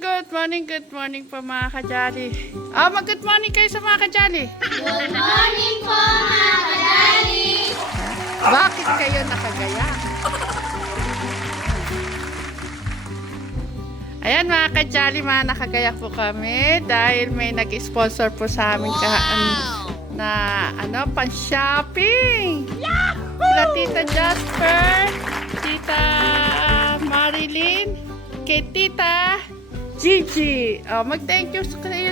good morning po mga kajali. Mag-good morning kayo sa mga kajali. Good morning po, mga kadali! Bakit kayo nakagaya? Ayan mga kajali, mga nakagaya po kami dahil may nag-sponsor po sa amin pang-shopping. Sila Tita Jasper, Tita Marilyn, kay Tita Gigi. Mag-thank you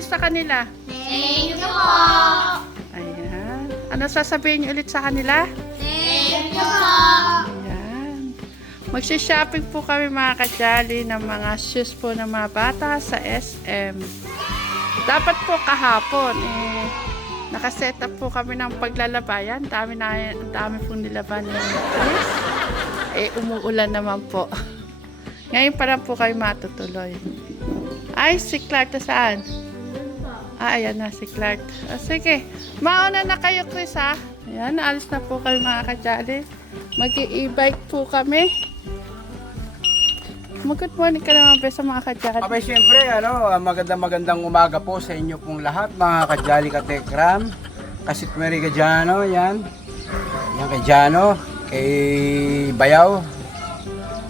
sa kanila. Thank you po! Ayan. Ano sasabihin niyo ulit sa kanila? Thank you po! Ayan. Magsha-shopping po kami mga kajali ng mga shoes po ng mga bata sa SM. Dapat po kahapon, nakaset up po kami ng paglalabayan. Dami pong nilaban ng Chris. Umuulan naman po. Ngayon pa lang po kayo matutuloy. Ay, si Clark na saan? Ayan na si Clark. Sige, mauna na kayo, Chris, ha? Ayan, naalis na po kayo mga kajali. Mag-i-e-bike po kami. Mag-good morning ka naman sa mga kajali. Abay, siyempre, magandang umaga po sa inyo pong lahat, mga kajali katekram. Kasit Mary Gajano, yan. Yan kay Jano, kay Bayaw.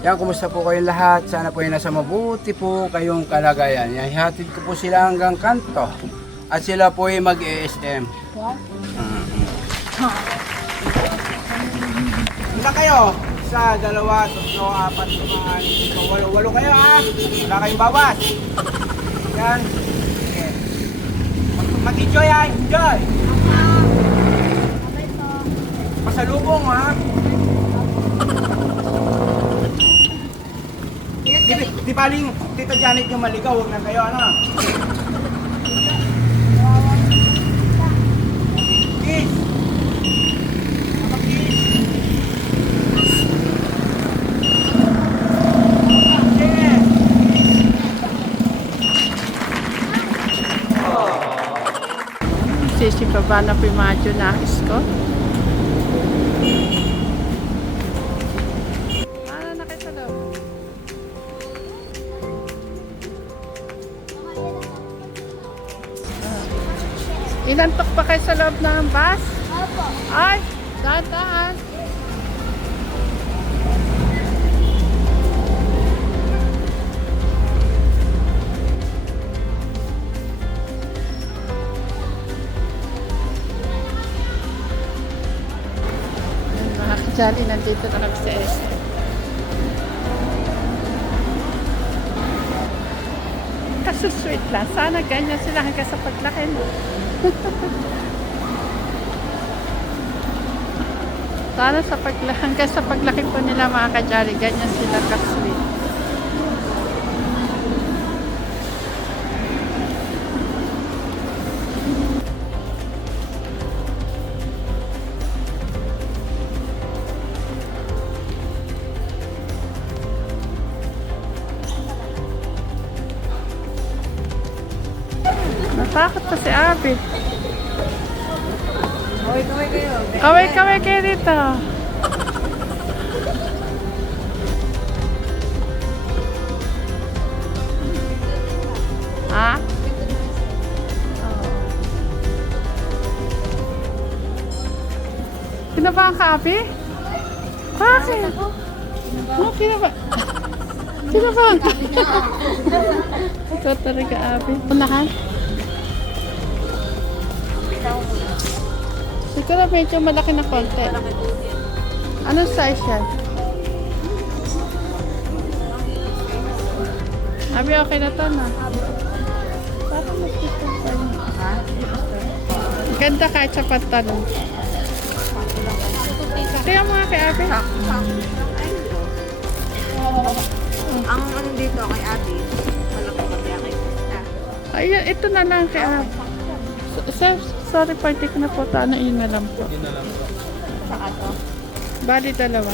Yan, kumusta po kayong lahat? Sana po ay nasa mabuti po kayong kalagayan. Yan, ihatid ko po sila hanggang kanto. At sila po ay mag-ESM. Ilan kayo? Isa, dalawa, tatlo, apat, lima, lima, walo kayo ha? Wala kayong bawas. Yan. Sige. Mag-enjoy ha? Enjoy! Pasalubong ha? Di baling Tita Janet yung maligaw, huwag na kayo ano? Kiss! Sisi pa ba na pimadyo na ko? Ano na kayo sa loob? Ilantok pa kayo sa loob ng bus? Opo. Ay, dahan-dahan. Mga kajali, nandito na kami sa SM. Kaso sweet lang. Sana ganyan sila hanggang sa paglaki mo. Sana hanggang sa paglaki po nila mga kajali, ganyan sila ka-sweet. Natakot pa si Abby. Kaway kayo dito. Ha? Kinabahan ka, Abby? Bakit? Kinabahan ka. Ikaw talaga, Abby. Unahan? Siguro medyo malaki na konti. Anong size yan? Abi, okay na to na. Parang mag-tito pa yun. Ganda kahit sa pantalon. Kaya mga kay Abi. Ang ano dito kay Abby, malaki pa kaya kay Krista. Ayun, ito na lang kay Abi. Sorry pa, hindi ko na po taano yun na lang po. Saka to. Bali dalawa.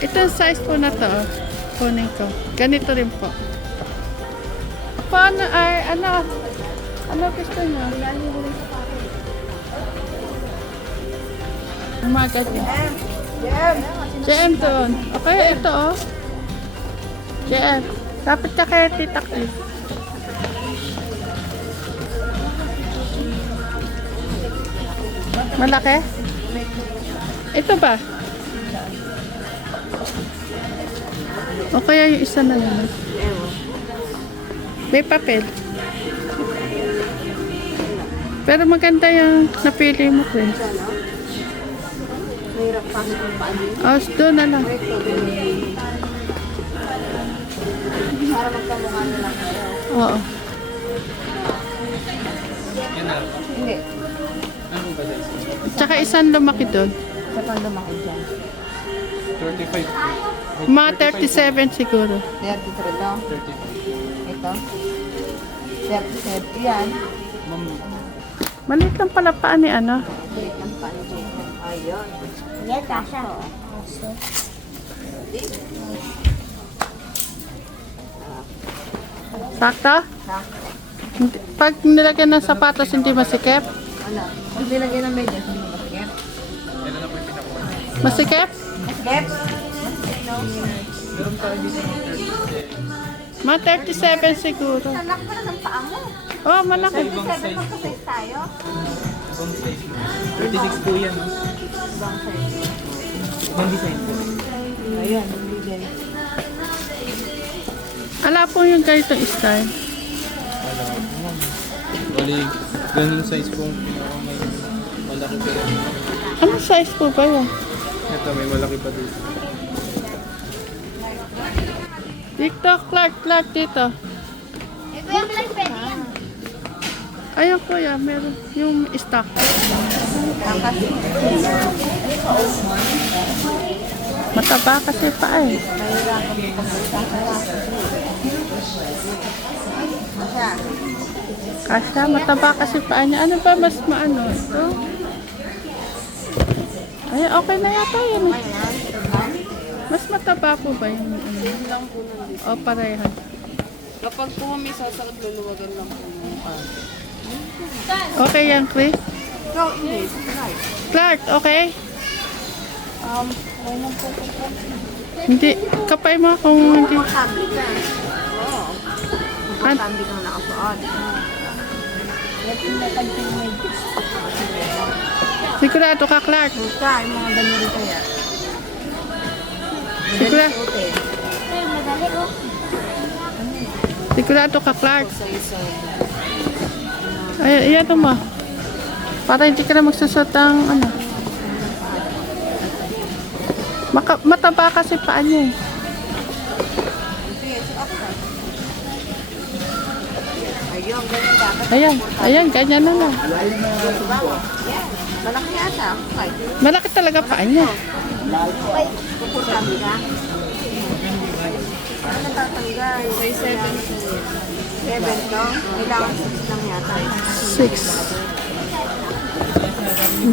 Ito yung size po na to. Kunin ko. Ganito rin po. Paano ay ano gusto nyo? Umaga din. JM doon. Okay, ito oh. JM. Dapat ka kaya Tita Chris. Malaki? Ito ba? O kaya yung isa na naman. May papel. Pero maganda yung napili mo, Chris. Mahirap pa kung paano. Doon na lang. Para magkamukha na lang kayo. Oo. Hindi. Tsaka isang lumaki doon. Sa pandamako dyan. 35. Mga 37 siguro. 33 to. 35. Ito. 37. Yan. Maliit lang pala paa ni ano. Wait, ang panjay. Ayun. Yan, kasha. Sakto? Ha? Pag nilagyan ng sapatos, hindi masikip? Ano? Kung nilagyan ng medyas, hindi mo masikip. Masikip? Masikip? Mga 37 siguro. Anak pa na ng paa mo. Oh, malaki. 7 magkasize tayo. 36 po yan. Ibang size. Ibang design po. Ayun, hindi din. Ala po yung ganitong style. Wala po. Bali, ganun size po. May malaki pa rin. Anong size po ba yan? Ito, may malaki pa dito. Dito, Clark dito. Ito yung black pwede yan. Ayun kuya, meron yung stock. Kasi, Mataba kasi pa eh. mahirapan mo pag-usapan. Masya. Kasya, mataba kasi pa niya. Ano ba mas maano? Ito? Ay, okay na yata yun eh. Mas mataba po ba yung ano? O parehan? Kapag po may sasakit, luluwagan lang po. Okay yan, Chris? No, hindi. Right. Clark, okay? Wala po po. Hindi, kapay mo kung hindi. Komportable ka. Oo. Komportable kang nakasuot. Sigurado ka, Clark. Buka, yung mga ganyan kaya. Sigurado, Okay. Ay, madali oh. sigurado ka, Clark. Sa isa. Ay, iyan mo. Para hindi ka na magsusot ang ano. Mataba kasi paa niya eh. Sige, suot ka. Ayun, ganyan dapat. Ayan, ganyan na lang. Bawa. Yan. Malaki yata. Okay. Malaki talaga paa niya. Komportable ka. Ano tatanggal? Say 7 to. 7 to? Kailangan 6 lang yata. 6.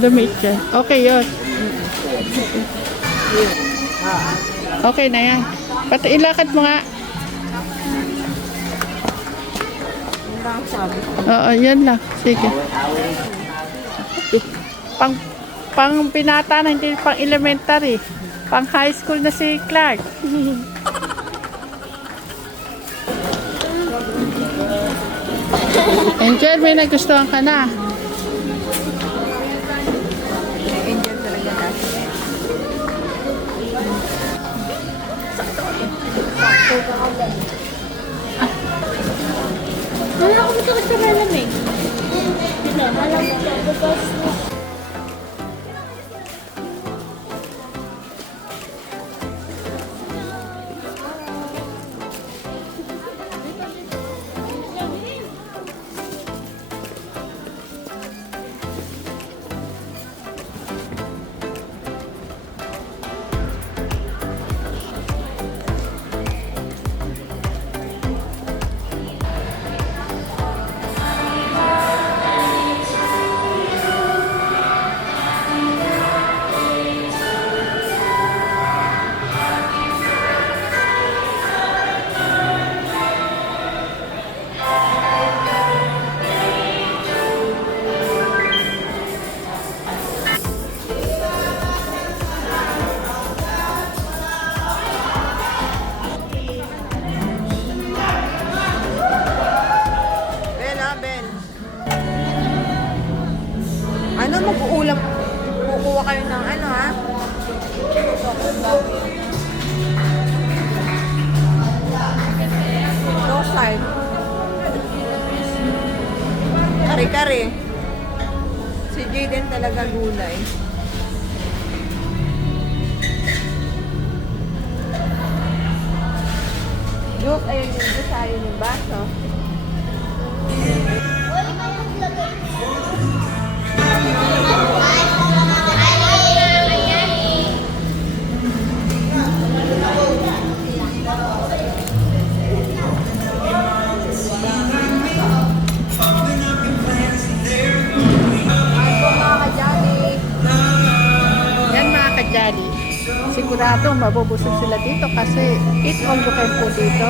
Damit yan. Okay yun. Okay na yan. Pati ilakad mo nga. Yun lang ang sabi ko. Oo, yan lang. Sige. Pang pinata na, hindi pang elementary. Pang high school na si Clark. Angel, may nagustuhan ka na. Angel talaga dati. Wala ako dito kasi malamig. Dito, malamig. kare. Si Jaden talaga gulay. Diyos, ayun yung Diyos, ayun yung baso. Yan mga kajali. Sigurado mabubusog sila dito kasi eat all you can po dito.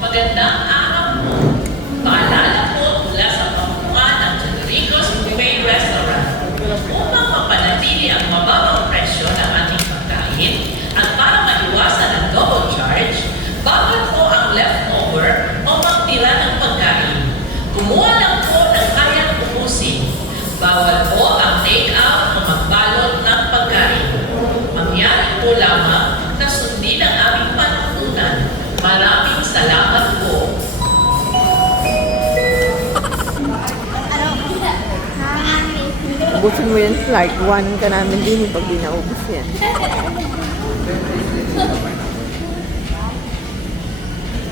Magandang araw po. Paalala po mula sa pamunuan ng Federico's Buffet Restaurant upang mapanatili ang mababang presyo ng ating pagkain at para maiwasan ang double charge, bawal po ang leftover o magtira ng pagkain. Kumuha lang po ng kayang ubusin. Bawal po ang take-out o magbalot ng pagkain. Mangyari po lamang na sundin ang aming panuntunan. Maraming salamat po. Ubusin mo yan, Clark. Iwanan ka namin din pag di naubos yan.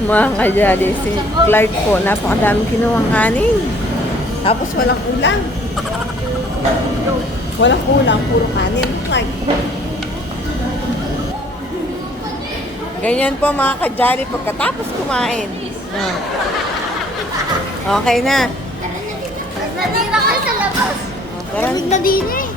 Mga kajali, si Clark po, napakadaming kinuwang kanin. Tapos walang ulam. Walang ulam, puro kanin. Clark. Ganyan po mga kajali pagkatapos kumain. Okay na. Nandito kayo sa labas. Tara. Lamig na din eh.